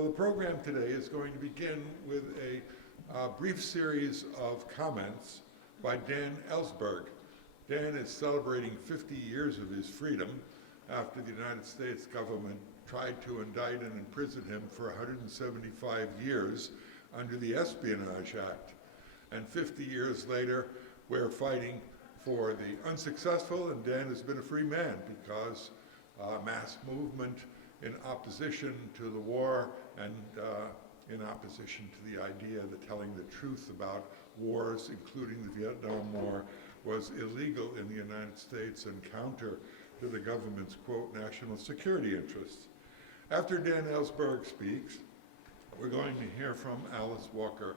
So the program today is going to begin with a brief series of comments by Dan Ellsberg. Dan is celebrating 50 years of his freedom after the United States government tried to indict and imprison him for 175 years under the Espionage Act. And 50 years later, we're fighting for the unsuccessful, and Dan has been a free man because mass movement in opposition to the war and in opposition to the idea that telling the truth about wars, including the Vietnam War, was illegal in the United States and counter to the government's, quote, national security interests. After Dan Ellsberg speaks, we're going to hear from Alice Walker,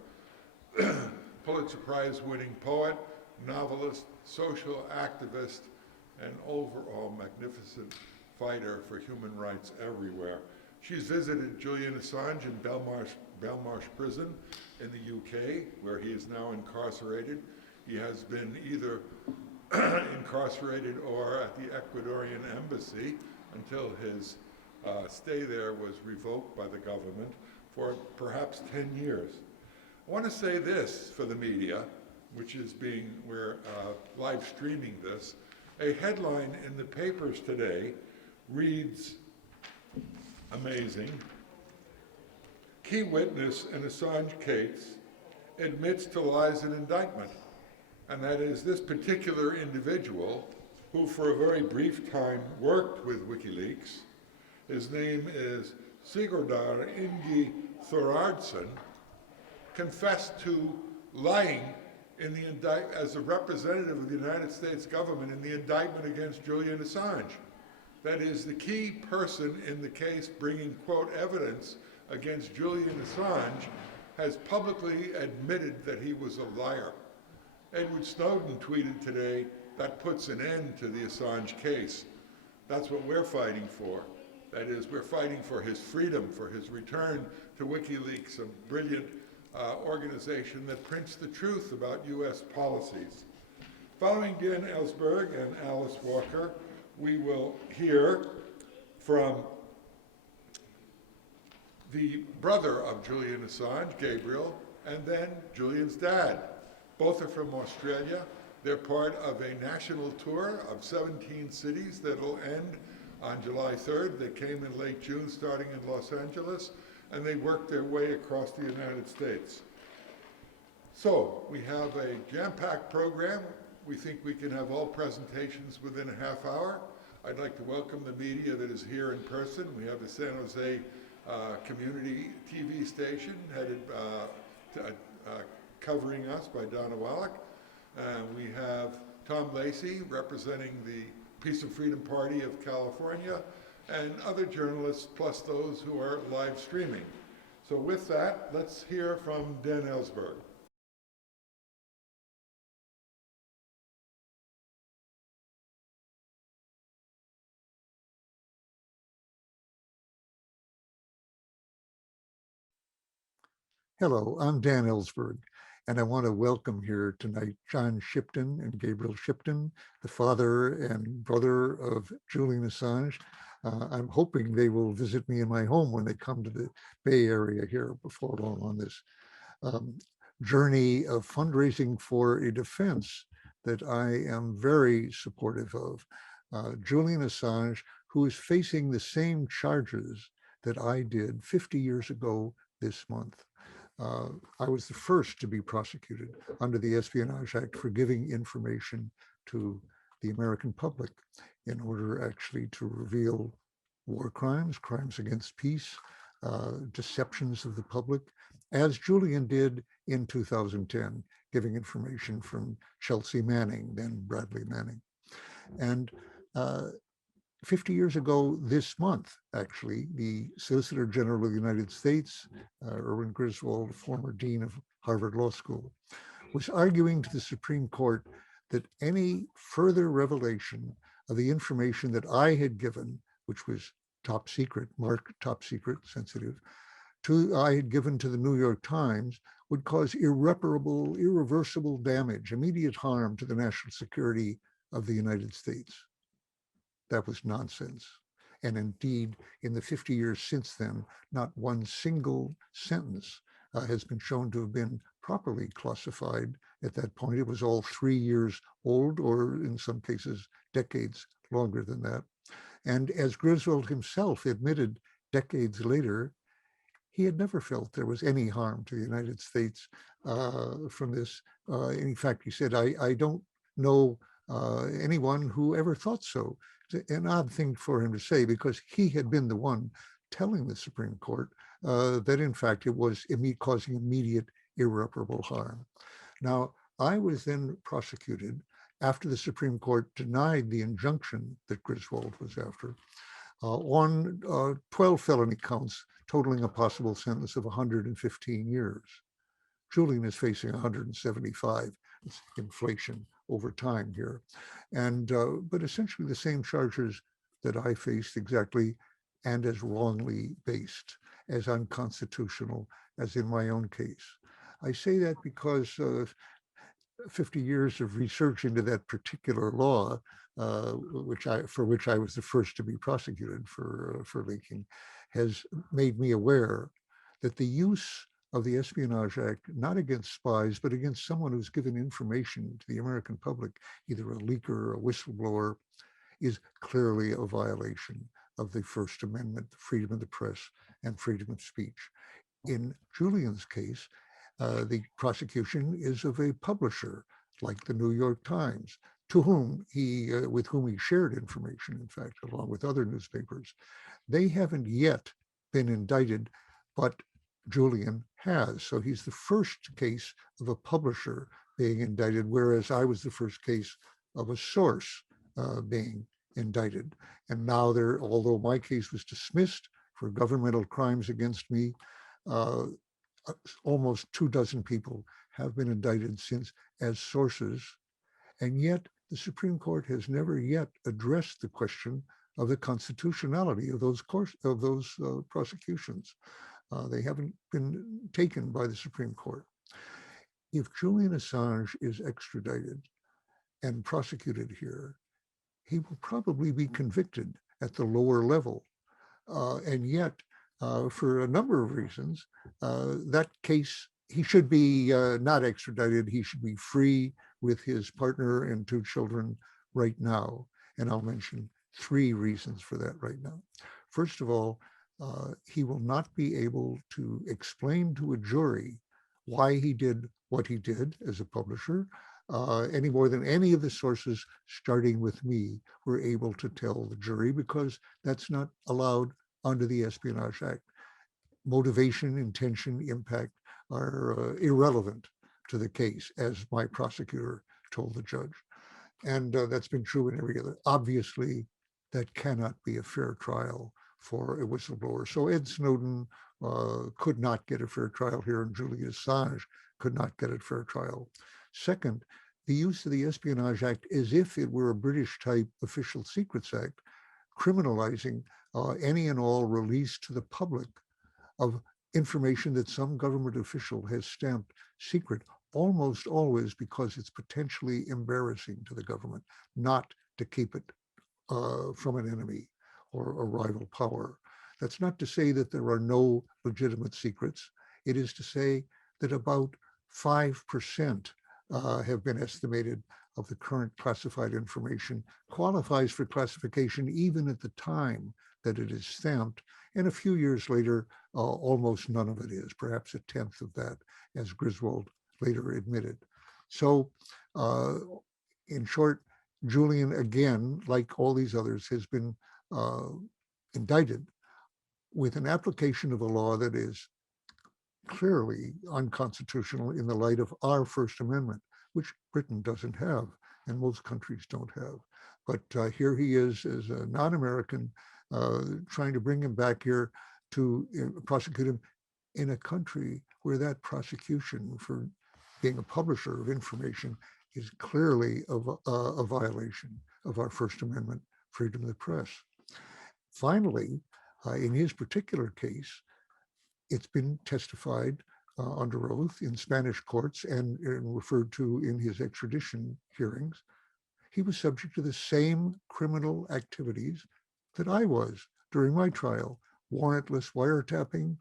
Pulitzer Prize-winning poet, novelist, social activist, and overall magnificent fighter for human rights everywhere. She's visited Julian Assange in Belmarsh Prison in the UK, where he is now incarcerated. He has been either incarcerated or at the Ecuadorian embassy until his stay there was revoked by the government for perhaps 10 years. I want to say this for the media, which is we're live streaming this. A headline in the papers today reads, amazing, key witness in Assange case admits to lies in indictment. And that is this particular individual who for a very brief time worked with Wikileaks. His name is Sigurdar Ingi Thorardsson, confessed to lying in the as a representative of the United States government in the indictment against Julian Assange. That is, the key person in the case bringing, quote, evidence against Julian Assange has publicly admitted that he was a liar. Edward Snowden tweeted today, that puts an end to the Assange case. That's what we're fighting for. That is, we're fighting for his freedom, for his return to Wikileaks, a brilliant organization that prints the truth about US policies. Following Dan Ellsberg and Alice Walker, we will hear from the brother of Julian Assange, Gabriel, and then Julian's dad. Both are from Australia. They're part of a national tour of 17 cities that'll end on July 3rd. They came in late June, starting in Los Angeles, and they worked their way across the United States. So we have a jam-packed program. We think we can have all presentations within a half hour. I'd like to welcome the media that is here in person. We have the San Jose community TV station headed covering us by Donna Wallach. We have Tom Lacey representing the Peace and Freedom Party of California, and other journalists, plus those who are live streaming. So with that, let's hear from Dan Ellsberg. Hello, I'm Dan Ellsberg, and I want to welcome here tonight John Shipton and Gabriel Shipton, the father and brother of Julian Assange. I'm hoping they will visit me in my home when they come to the Bay Area here before long on this journey of fundraising for a defense that I am very supportive of. Julian Assange, who is facing the same charges that I did 50 years ago this month. I was the first to be prosecuted under the Espionage Act for giving information to the American public in order actually to reveal war crimes, crimes against peace, deceptions of the public, as Julian did in 2010, giving information from Chelsea Manning, then Bradley Manning. And 50 years ago this month, actually, the Solicitor General of the United States, Erwin Griswold, former Dean of Harvard Law School, was arguing to the Supreme Court that any further revelation of the information that I had given, which was top secret, marked top secret, sensitive, I had given to the New York Times, would cause irreparable, irreversible damage, immediate harm to the national security of the United States. That was nonsense. And indeed, in the 50 years since then, not one single sentence has been shown to have been properly classified at that point. It was all 3 years old, or in some cases, decades longer than that. And as Griswold himself admitted decades later, he had never felt there was any harm to the United States from this. In fact, he said, I don't know anyone who ever thought so. It's an odd thing for him to say, because he had been the one telling the Supreme Court that in fact it was causing immediate irreparable harm. Now, I was then prosecuted after the Supreme Court denied the injunction that Griswold was after on 12 felony counts, totaling a possible sentence of 115 years. Julian is facing 175. It's inflation over time here. And but essentially the same charges that I faced exactly, and as wrongly based, as unconstitutional as in my own case. I say that because 50 years of research into that particular law, for which I was the first to be prosecuted for leaking, has made me aware that the use of the Espionage Act, not against spies, but against someone who's given information to the American public, either a leaker or a whistleblower, is clearly a violation of the First Amendment, freedom of the press, and freedom of speech. In Julian's case, the prosecution is of a publisher like the New York Times, with whom he shared information, in fact, along with other newspapers. They haven't yet been indicted, but Julian has. So he's the first case of a publisher being indicted, whereas I was the first case of a source being indicted. And now although my case was dismissed for governmental crimes against me, almost 24 people have been indicted since as sources. And yet the Supreme Court has never yet addressed the question of the constitutionality of those prosecutions. They haven't been taken by the Supreme Court. If Julian Assange is extradited and prosecuted here, he will probably be convicted at the lower level. And yet, for a number of reasons, that case, he should be not extradited. He should be free with his partner and 2 children right now. And I'll mention 3 reasons for that right now. First of all, he will not be able to explain to a jury why he did what he did as a publisher, any more than any of the sources, starting with me, were able to tell the jury, because that's not allowed under the Espionage Act. Motivation, intention, impact are irrelevant to the case, as my prosecutor told the judge. And that's been true in every other. Obviously, that cannot be a fair trial for a whistleblower. So Ed Snowden could not get a fair trial here, and Julian Assange could not get a fair trial. Second, the use of the Espionage Act as if it were a British-type Official Secrets Act, criminalizing any and all release to the public of information that some government official has stamped secret, almost always because it's potentially embarrassing to the government, not to keep it from an enemy or a rival power. That's not to say that there are no legitimate secrets. It is to say that about 5% have been estimated of the current classified information qualifies for classification even at the time that it is stamped. And a few years later, almost none of it is, perhaps 1/10 of that, as Griswold later admitted. So in short, Julian, again, like all these others, has been indicted with an application of a law that is clearly unconstitutional in the light of our First Amendment, which Britain doesn't have and most countries don't have. But here he is as a non-American, trying to bring him back here to prosecute him in a country where that prosecution for being a publisher of information is clearly a violation of our First Amendment freedom of the press. Finally, in his particular case, it's been testified under oath in Spanish courts and referred to in his extradition hearings. He was subject to the same criminal activities that I was during my trial, warrantless wiretapping,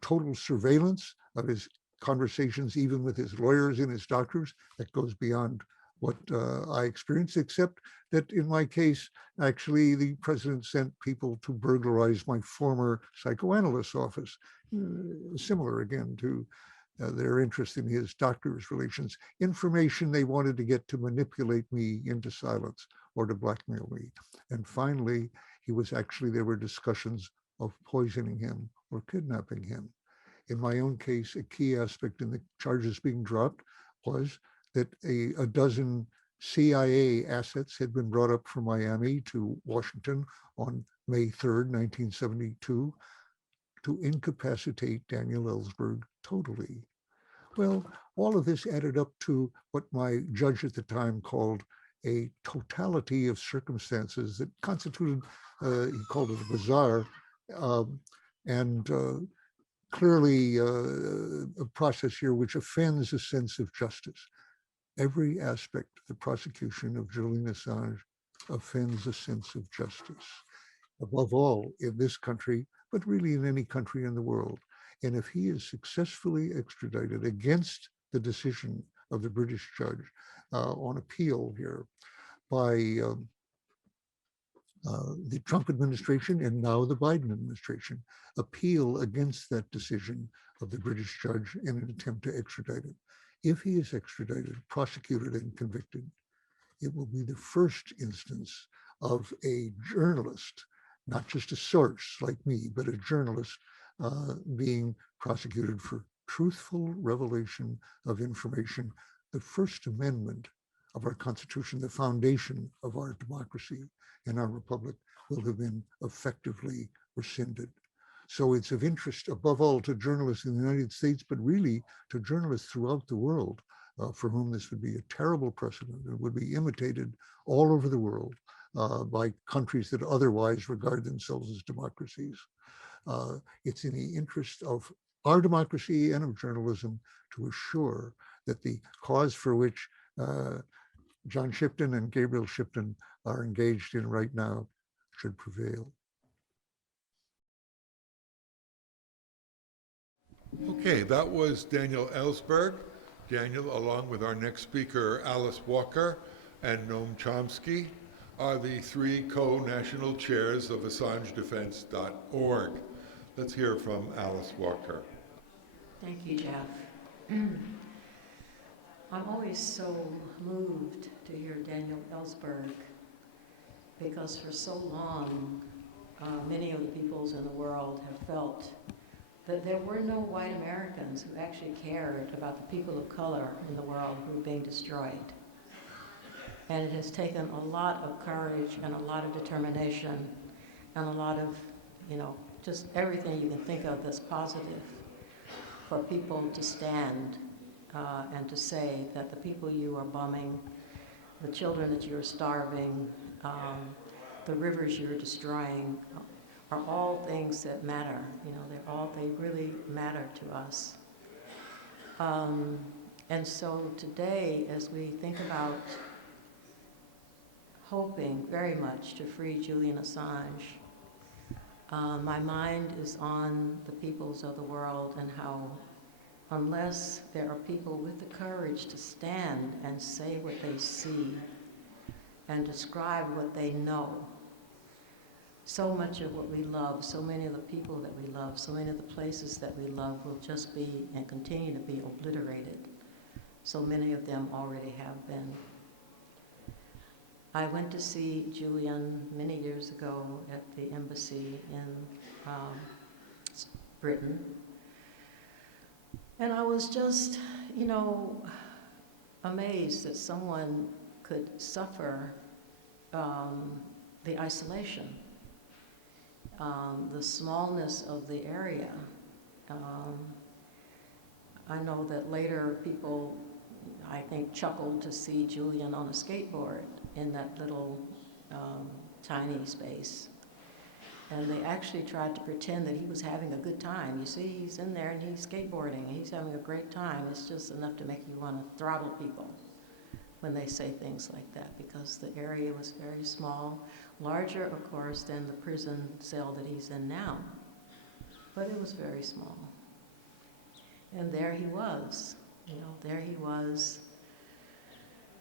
total surveillance of his conversations, even with his lawyers and his doctors. That goes beyond what I experienced, except that in my case, actually, the president sent people to burglarize my former psychoanalyst office, similar again to their interest in his doctor's relations, information they wanted to get to manipulate me into silence or to blackmail me. And finally, there were discussions of poisoning him or kidnapping him. In my own case, a key aspect in the charges being dropped was that a dozen CIA assets had been brought up from Miami to Washington on May 3rd, 1972, to incapacitate Daniel Ellsberg totally. Well, all of this added up to what my judge at the time called a totality of circumstances that constituted, he called it a bizarre, and clearly a process here which offends a sense of justice. Every aspect of the prosecution of Julian Assange offends a sense of justice, above all in this country, but really in any country in the world. And if he is successfully extradited against the decision of the British judge on appeal here by the Trump administration and now the Biden administration, appeal against that decision of the British judge in an attempt to extradite him. If he is extradited, prosecuted, and convicted, it will be the first instance of a journalist, not just a source like me, but a journalist being prosecuted for truthful revelation of information. The First Amendment of our Constitution, the foundation of our democracy and our republic, will have been effectively rescinded. So it's of interest, above all, to journalists in the United States, but really to journalists throughout the world, for whom this would be a terrible precedent and would be imitated all over the world by countries that otherwise regard themselves as democracies. It's in the interest of our democracy and of journalism to assure that the cause for which John Shipton and Gabriel Shipton are engaged in right now should prevail. Okay, that was Daniel Ellsberg. Daniel, along with our next speaker, Alice Walker and Noam Chomsky, are the three co-national chairs of AssangeDefense.org. Let's hear from Alice Walker. Thank you, Jeff. I'm always so moved to hear Daniel Ellsberg because for so long, many of the peoples in the world have felt that there were no white Americans who actually cared about the people of color in the world who were being destroyed. And it has taken a lot of courage and a lot of determination and a lot of, just everything you can think of that's positive for people to stand and to say that the people you are bombing, the children that you are starving, the rivers you're destroying, are all things that matter. They really matter to us. And so today, as we think about hoping very much to free Julian Assange, my mind is on the peoples of the world and how unless there are people with the courage to stand and say what they see and describe what they know, so much of what we love, so many of the people that we love, so many of the places that we love will just be and continue to be obliterated. So many of them already have been. I went to see Julian many years ago at the embassy in Britain. And I was just, amazed that someone could suffer the isolation, the smallness of the area. I know that later people, I think, chuckled to see Julian on a skateboard in that little tiny space. And they actually tried to pretend that he was having a good time. You see, he's in there and he's skateboarding and he's having a great time. It's just enough to make you want to throttle people. when they say things like that, because the area was very small, larger, of course, than the prison cell that he's in now, but it was very small. And there he was, there he was,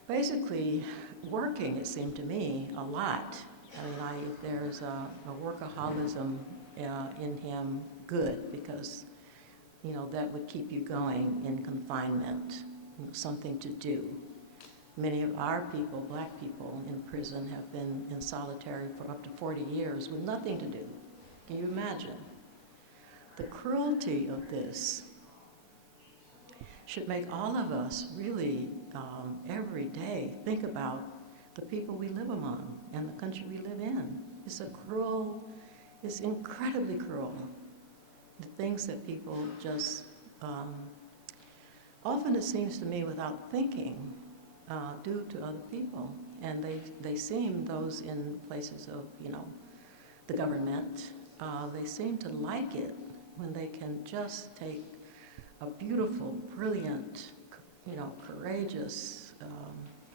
basically working, it seemed to me, a lot. I mean, there's a workaholism in him, good, because, that would keep you going in confinement, something to do. Many of our people, black people in prison, have been in solitary for up to 40 years with nothing to do. Can you imagine? The cruelty of this should make all of us really, every day, think about the people we live among and the country we live in. It's incredibly cruel. The things that people just, often it seems to me without thinking, do to other people. And they seem, those in places of, the government, they seem to like it when they can just take a beautiful, brilliant, courageous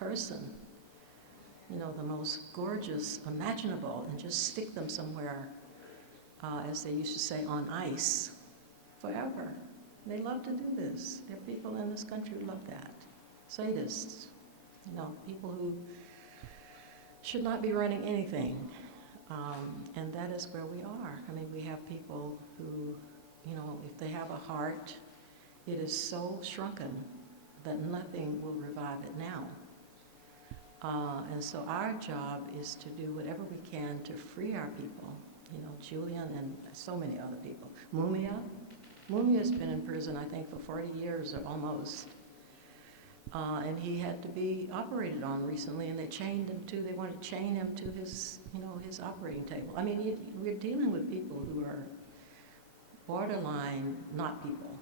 person, the most gorgeous imaginable, and just stick them somewhere, as they used to say, on ice forever. They love to do this. There are people in this country who love that. Sadists, people who should not be running anything. And that is where we are. I mean, we have people who, if they have a heart, it is so shrunken that nothing will revive it now. And so our job is to do whatever we can to free our people. Julian and so many other people. MEAA's been in prison, I think, for 40 years or almost. And he had to be operated on recently, and they wanted to chain him to his, his operating table. I mean, we're dealing with people who are borderline not people,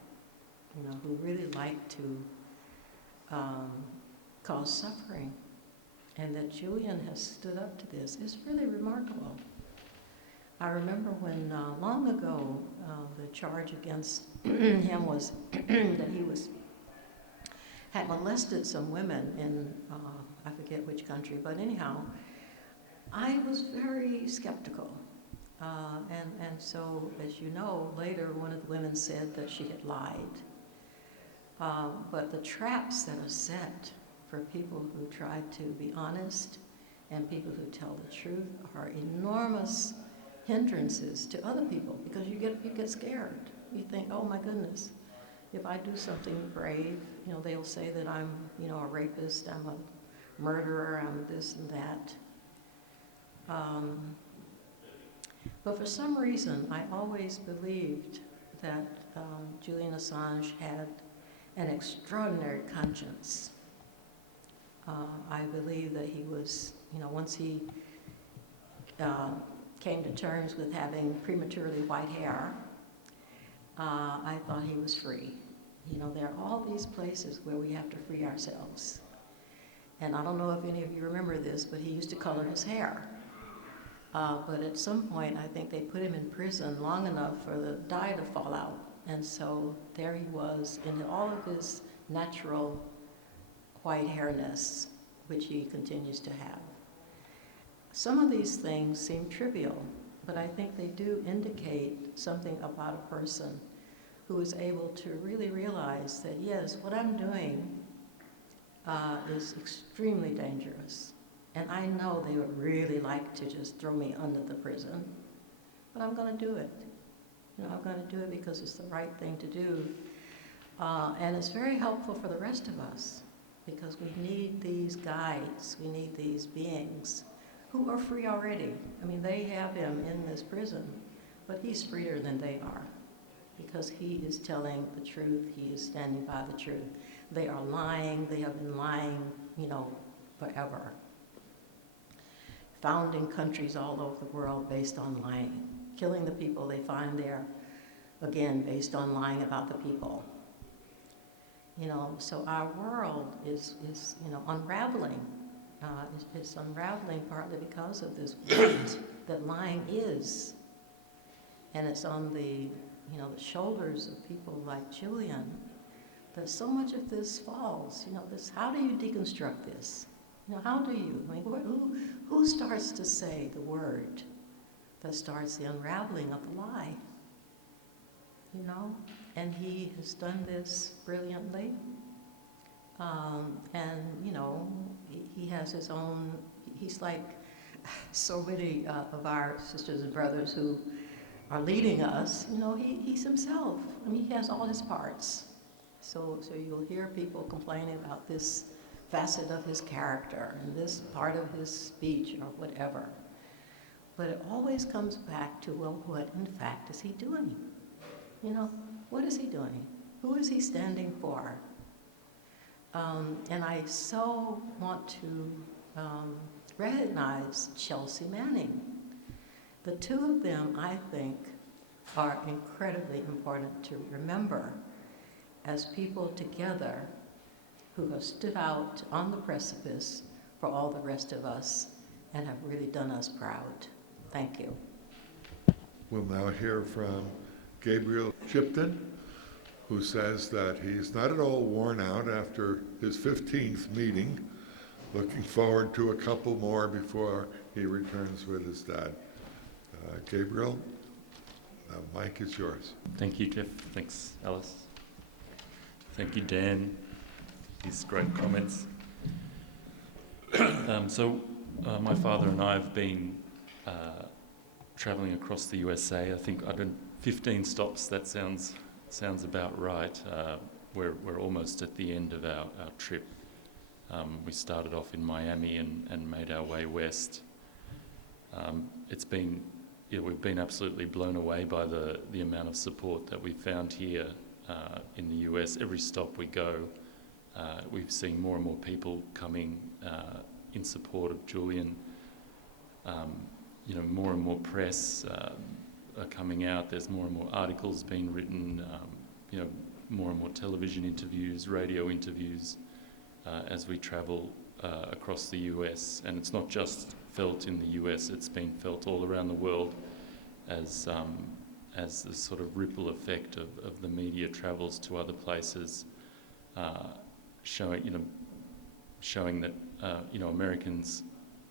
who really like to cause suffering. And that Julian has stood up to this is really remarkable. I remember when, long ago, the charge against him was that he had molested some women in, I forget which country, but anyhow, I was very skeptical. And so, as you know, later one of the women said that she had lied. But the traps that are set for people who try to be honest and people who tell the truth are enormous hindrances to other people, because you get scared. You think, oh my goodness, if I do something brave, they'll say that I'm, a rapist, I'm a murderer, I'm this and that. But for some reason, I always believed that Julian Assange had an extraordinary conscience. I believe that he was, once he came to terms with having prematurely white hair, I thought he was free. There are all these places where we have to free ourselves. And I don't know if any of you remember this, but he used to color his hair. But at some point, I think they put him in prison long enough for the dye to fall out. And so there he was in all of his natural white hairness, which he continues to have. Some of these things seem trivial, but I think they do indicate something about a person who is able to really realize that, yes, what I'm doing is extremely dangerous. And I know they would really like to just throw me under the prison, but I'm going to do it. I'm going to do it because it's the right thing to do. And it's very helpful for the rest of us, because we need these guides, we need these beings who are free already. I mean, they have him in this prison, but he's freer than they are, because he is telling the truth, he is standing by the truth. They are lying, they have been lying, forever. Founding countries all over the world based on lying, killing the people they find there, again, based on lying about the people. So our world is unraveling. It's unraveling partly because of this weight that lying is. And it's on the, the shoulders of people like Julian that so much of this falls. This, how do you deconstruct this? How do you? I mean, who starts to say the word that starts the unraveling of the lie? And he has done this brilliantly. He has his own, he's like so many of our sisters and brothers who are leading us, he's himself. I mean, he has all his parts. So you'll hear people complaining about this facet of his character and this part of his speech or whatever. But it always comes back to, well, what in fact is he doing? What is he doing? Who is he standing for? And I so want to recognize Chelsea Manning. The two of them, I think, are incredibly important to remember as people together who have stood out on the precipice for all the rest of us and have really done us proud. Thank you. We'll now hear from Gabriel Shipton, who says that he's not at all worn out after his 15th meeting, looking forward to a couple more before he returns with his dad. Gabriel, the mic is yours. Thank you, Jeff. Thanks, Alice. Thank you, Dan. These great comments. My father and I have been travelling across the USA. I think 15 stops. That sounds about right. We're almost at the end of our trip. We started off in Miami and made our way west. We've been absolutely blown away by the amount of support that we've found here in the US. Every stop we go, we've seen more and more people coming in support of Julian. More and more press are coming out. There's more and more articles being written, more and more television interviews, radio interviews as we travel across the US. And it's not just felt in the US, it's been felt all around the world as the sort of ripple effect of the media travels to other places, showing that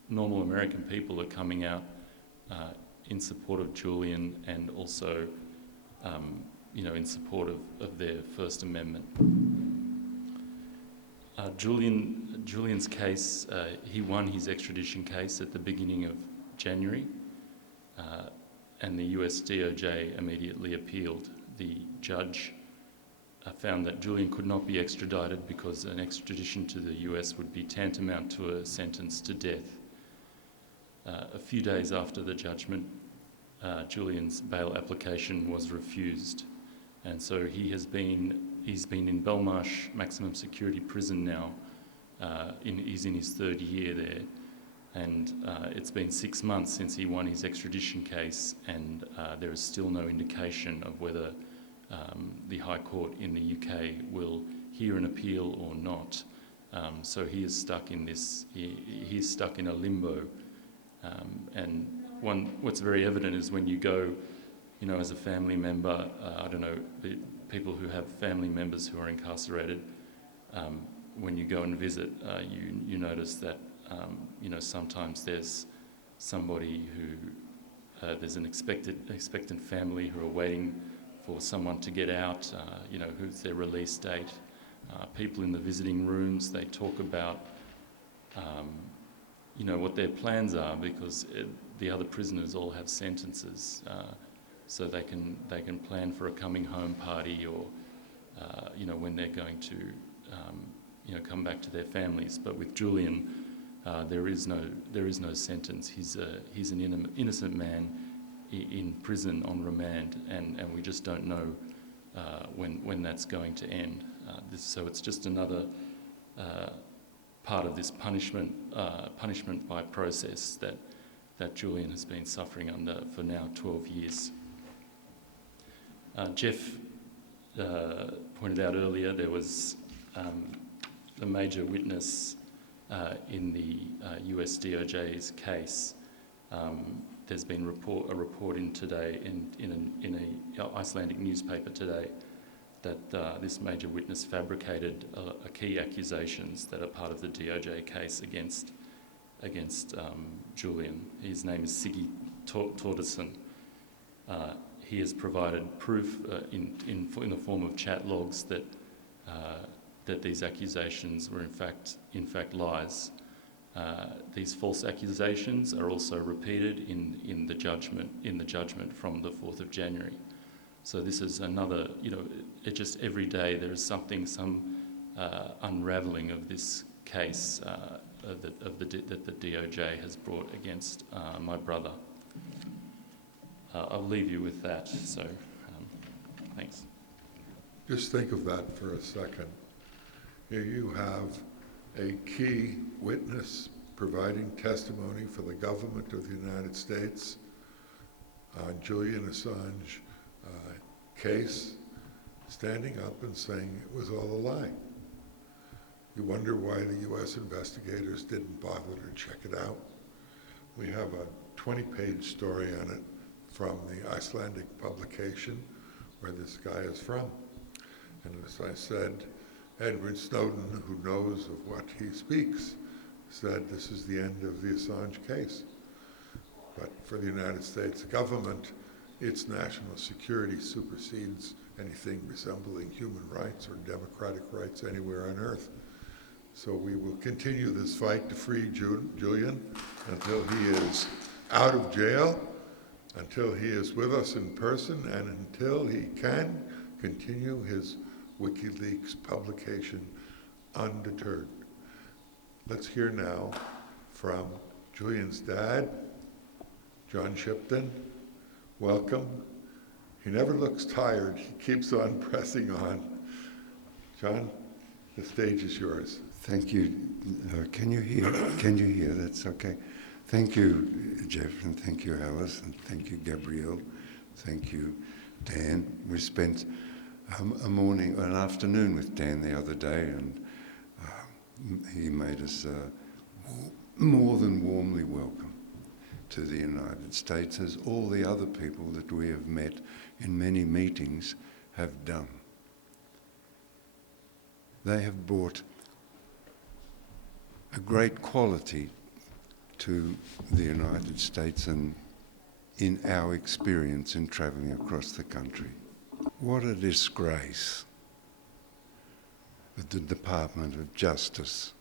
normal American people are coming out in support of Julian and also in support of their First Amendment. Julian's case, he won his extradition case at the beginning of January, and the US DOJ immediately appealed. The judge found that Julian could not be extradited because an extradition to the US would be tantamount to a sentence to death. A few days after the judgment, Julian's bail application was refused, and so he's been in Belmarsh maximum security prison now. He's in his third year there, and it's been 6 months since he won his extradition case, and there is still no indication of whether the High Court in the UK will hear an appeal or not. So he is stuck in this. He's stuck in a limbo, and what's very evident is when you go, as a family member, people who have family members who are incarcerated, when you go and visit, you notice that sometimes there's somebody who there's an expectant family who are waiting for someone to get out, who's their release date. People in the visiting rooms, they talk about what their plans are, because the other prisoners all have sentences, so they can plan for a coming home party, or when they're going to come back to their families. But with Julian, there is no sentence. He's an innocent man in prison on remand, and we just don't know when that's going to end. So it's just another part of this punishment by process that Julian has been suffering under for now 12 years. Jeff pointed out earlier there was a major witness in the US DOJ's case. There's been a report in today in an Icelandic newspaper today that this major witness fabricated key accusations that are part of the DOJ case against Julian. His name is Siggy Torderson. He has provided proof in the form of chat logs that these accusations were in fact lies. These false accusations are also repeated in the judgment from the 4th of January. So this is another, it just every day there is some unravelling of this case that the DOJ has brought against my brother. I'll leave you with that. So, thanks. Just think of that for a second. Here you have a key witness providing testimony for the government of the United States on Julian Assange case, standing up and saying it was all a lie. You wonder why the US investigators didn't bother to check it out. We have a 20-page story on it from the Icelandic publication where this guy is from. And as I said, Edward Snowden, who knows of what he speaks, said this is the end of the Assange case. But for the United States government, its national security supersedes anything resembling human rights or democratic rights anywhere on earth. So we will continue this fight to free Julian until he is out of jail, until he is with us in person, and until he can continue his WikiLeaks publication undeterred. Let's hear now from Julian's dad, John Shipton. Welcome. He never looks tired. He keeps on pressing on. John, the stage is yours. Thank you. Can you hear? Can you hear? That's okay. Thank you, Jeff, and thank you, Alice, and thank you, Gabrielle. Thank you, Dan. We spent an afternoon with Dan the other day, and he made us more than warmly welcome to the United States, as all the other people that we have met in many meetings have done. They have brought a great quality to the United States and in our experience in travelling across the country. What a disgrace that the Department of Justice,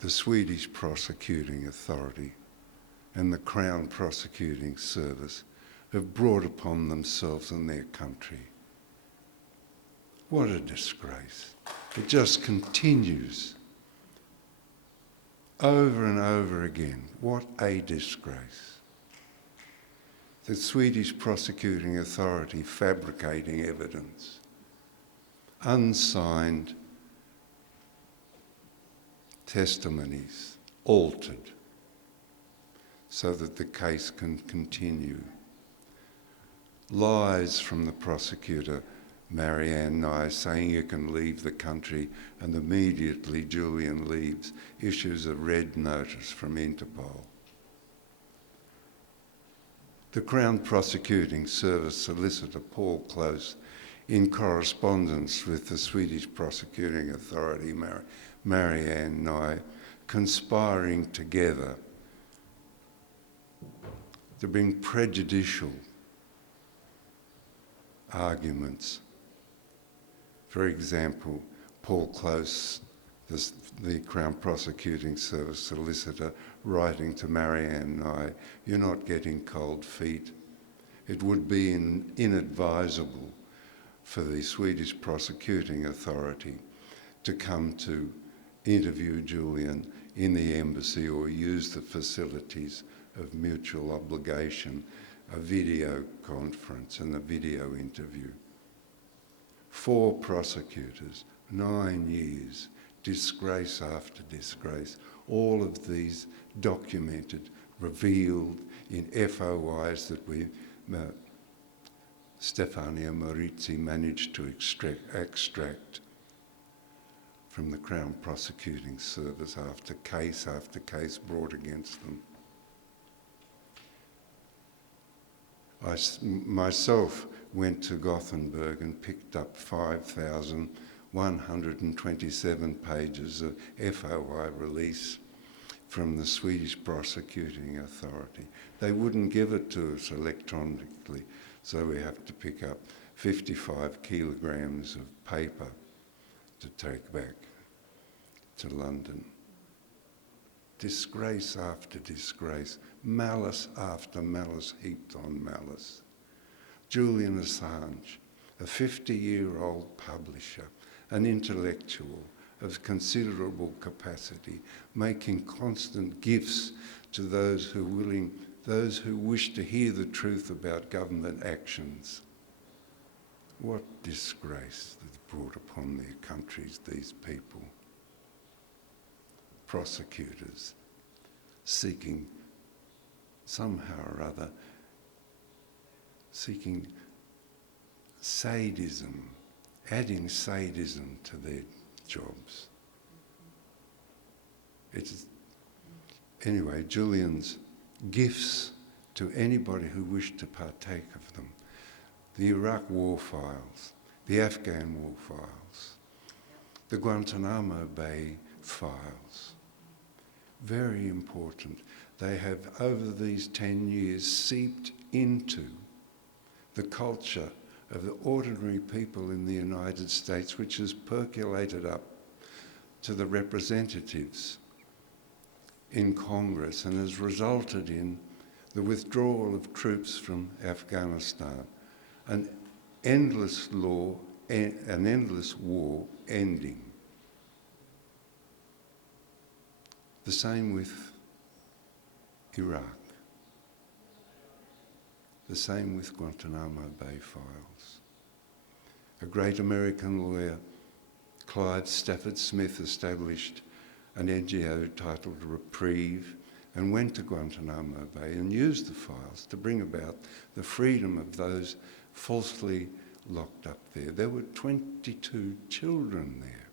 the Swedish Prosecuting Authority, and the Crown Prosecuting Service have brought upon themselves and their country. What a disgrace. It just continues over and over again. What a disgrace. The Swedish Prosecuting Authority fabricating evidence, unsigned testimonies altered so that the case can continue. Lies from the prosecutor, Marianne Nye, saying you can leave the country, and immediately Julian leaves, issues a red notice from Interpol. The Crown Prosecuting Service solicitor Paul Close, in correspondence with the Swedish Prosecuting Authority, Marianne Nye, conspiring together to bring prejudicial arguments. For example, Paul Close, the Crown Prosecuting Service solicitor, writing to Marianne Nye, "You're not getting cold feet. It would be inadvisable for the Swedish Prosecuting Authority to come to interview Julian in the embassy or use the facilities of mutual obligation, a video conference and a video interview." 4 prosecutors, 9 years, disgrace after disgrace, all of these documented, revealed in FOIs that Stefania Morizzi managed to extract from the Crown Prosecuting Service after case brought against them. myself went to Gothenburg and picked up 5,127 pages of FOI release from the Swedish prosecuting authority. They wouldn't give it to us electronically, so we have to pick up 55 kilograms of paper to take back to London. Disgrace after disgrace, malice after malice heaped on malice. Julian Assange, a 50-year-old publisher, an intellectual of considerable capacity, making constant gifts to those who wish to hear the truth about government actions. What disgrace that's brought upon their countries, these people. Prosecutors seeking somehow or other, seeking sadism, adding sadism to their jobs. Anyway, Julian's gifts to anybody who wished to partake of them. The Iraq war files, the Afghan war files, the Guantanamo Bay files. Very important. They have, over these 10 years, seeped into the culture of the ordinary people in the United States, which has percolated up to the representatives in Congress and has resulted in the withdrawal of troops from Afghanistan, an endless war ending. The same with Iraq. The same with Guantanamo Bay files. A great American lawyer, Clive Stafford Smith, established an NGO titled Reprieve and went to Guantanamo Bay and used the files to bring about the freedom of those falsely locked up there. There were 22 children there.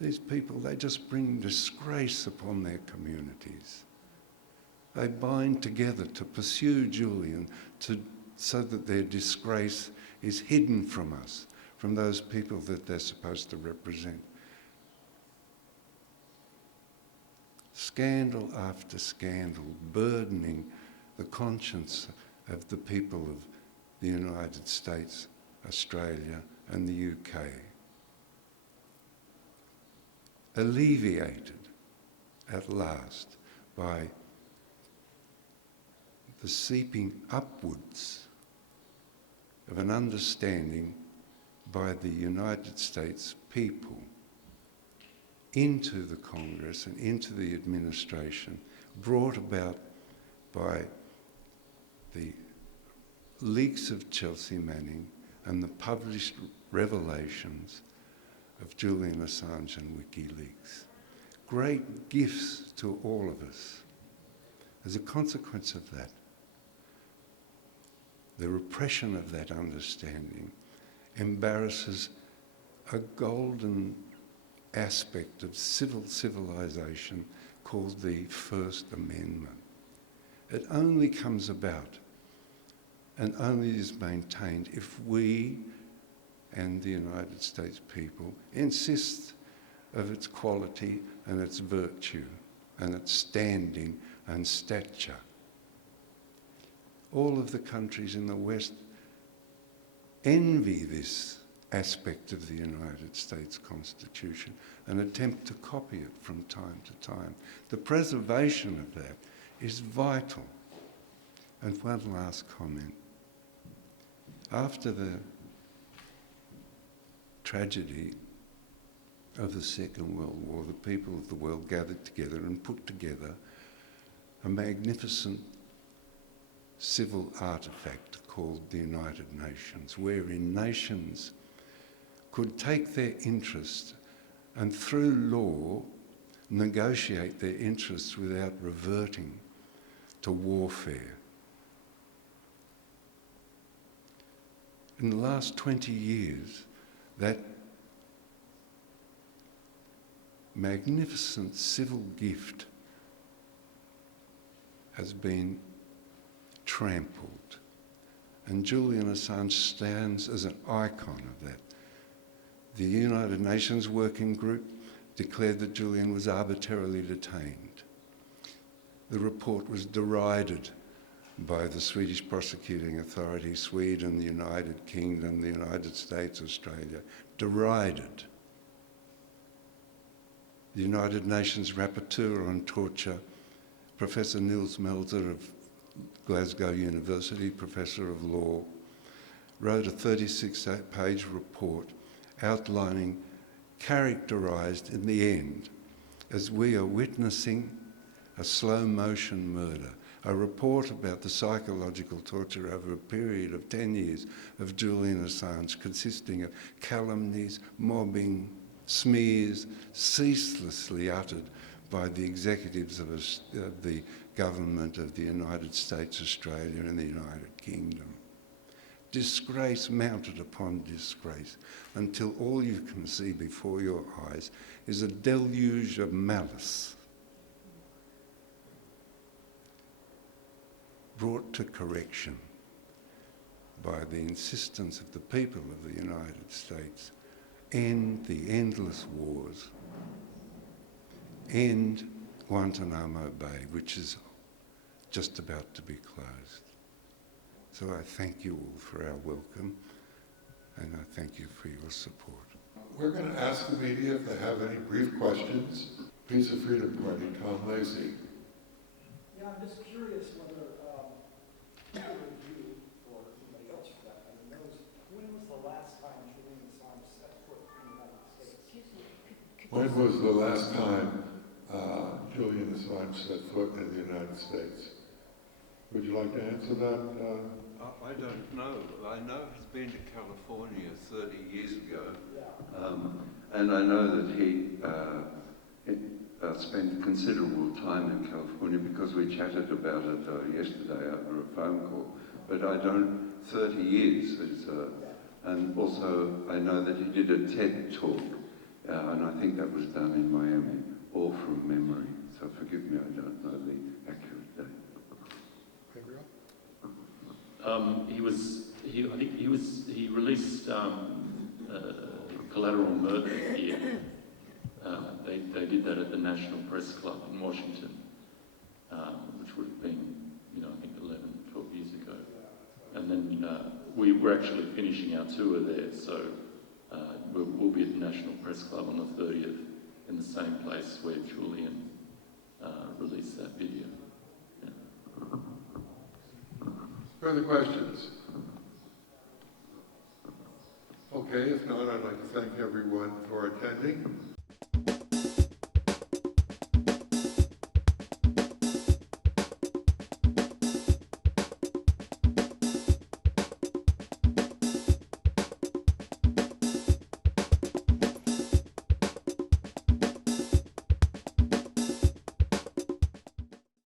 These people, they just bring disgrace upon their communities. They bind together to pursue Julian so that their disgrace is hidden from us, from those people that they're supposed to represent. Scandal after scandal, burdening the conscience of the people of the United States, Australia, and the UK. Alleviated at last by the seeping upwards of an understanding by the United States people into the Congress and into the administration, brought about by the leaks of Chelsea Manning and the published revelations of Julian Assange and Wikileaks. Great gifts to all of us. As a consequence of that, the repression of that understanding embarrasses a golden aspect of civilization called the First Amendment. It only comes about and only is maintained if we and the United States people insist of its quality and its virtue and its standing and stature. All of the countries in the West envy this aspect of the United States Constitution and attempt to copy it from time to time. The preservation of that is vital. And one last comment. After the tragedy of the Second World War, the people of the world gathered together and put together a magnificent civil artefact called the United Nations, wherein nations could take their interest and through law negotiate their interests without reverting to warfare. In the last 20 years, that magnificent civil gift has been trampled. And Julian Assange stands as an icon of that. The United Nations Working Group declared that Julian was arbitrarily detained. The report was derided by the Swedish prosecuting authority, Sweden, the United Kingdom, the United States, Australia, derided. The United Nations Rapporteur on Torture, Professor Niels Melzer of Glasgow University, Professor of Law, wrote a 36-page report outlining, characterised in the end as we are witnessing a slow-motion murder, a report about the psychological torture over a period of 10 years of Julian Assange, consisting of calumnies, mobbing, smears, ceaselessly uttered by the executives of the government of the United States, Australia and the United Kingdom. Disgrace mounted upon disgrace until all you can see before your eyes is a deluge of malice brought to correction by the insistence of the people of the United States. End the endless wars, end Guantanamo Bay, which is just about to be closed. So I thank you all for our welcome, and I thank you for your support. We're going to ask the media if they have any brief questions. Peace of Freedom Party, Tom Lacey. Yeah, I'm just curious whether either of you, or somebody else for that matter, knows when was the last time Julian Assange set foot in the United States? When was the last time Julian Assange set foot in the United States? Would you like to answer that? I don't know. I know he's been to California 30 years ago, and I know that he spent considerable time in California because we chatted about it yesterday over a phone call. But I don't, 30 years is, and also I know that he did a TED talk, and I think that was done in Miami, all from memory. So forgive me, I don't know the accurate date. He released collateral murder here. They did that at the National Press Club in Washington, which would have been, I think 11, 12 years ago. And then we were actually finishing our tour there, so we'll be at the National Press Club on the 30th in the same place where Julian released that video. Yeah. Further questions? Okay, if not, I'd like to thank everyone for attending.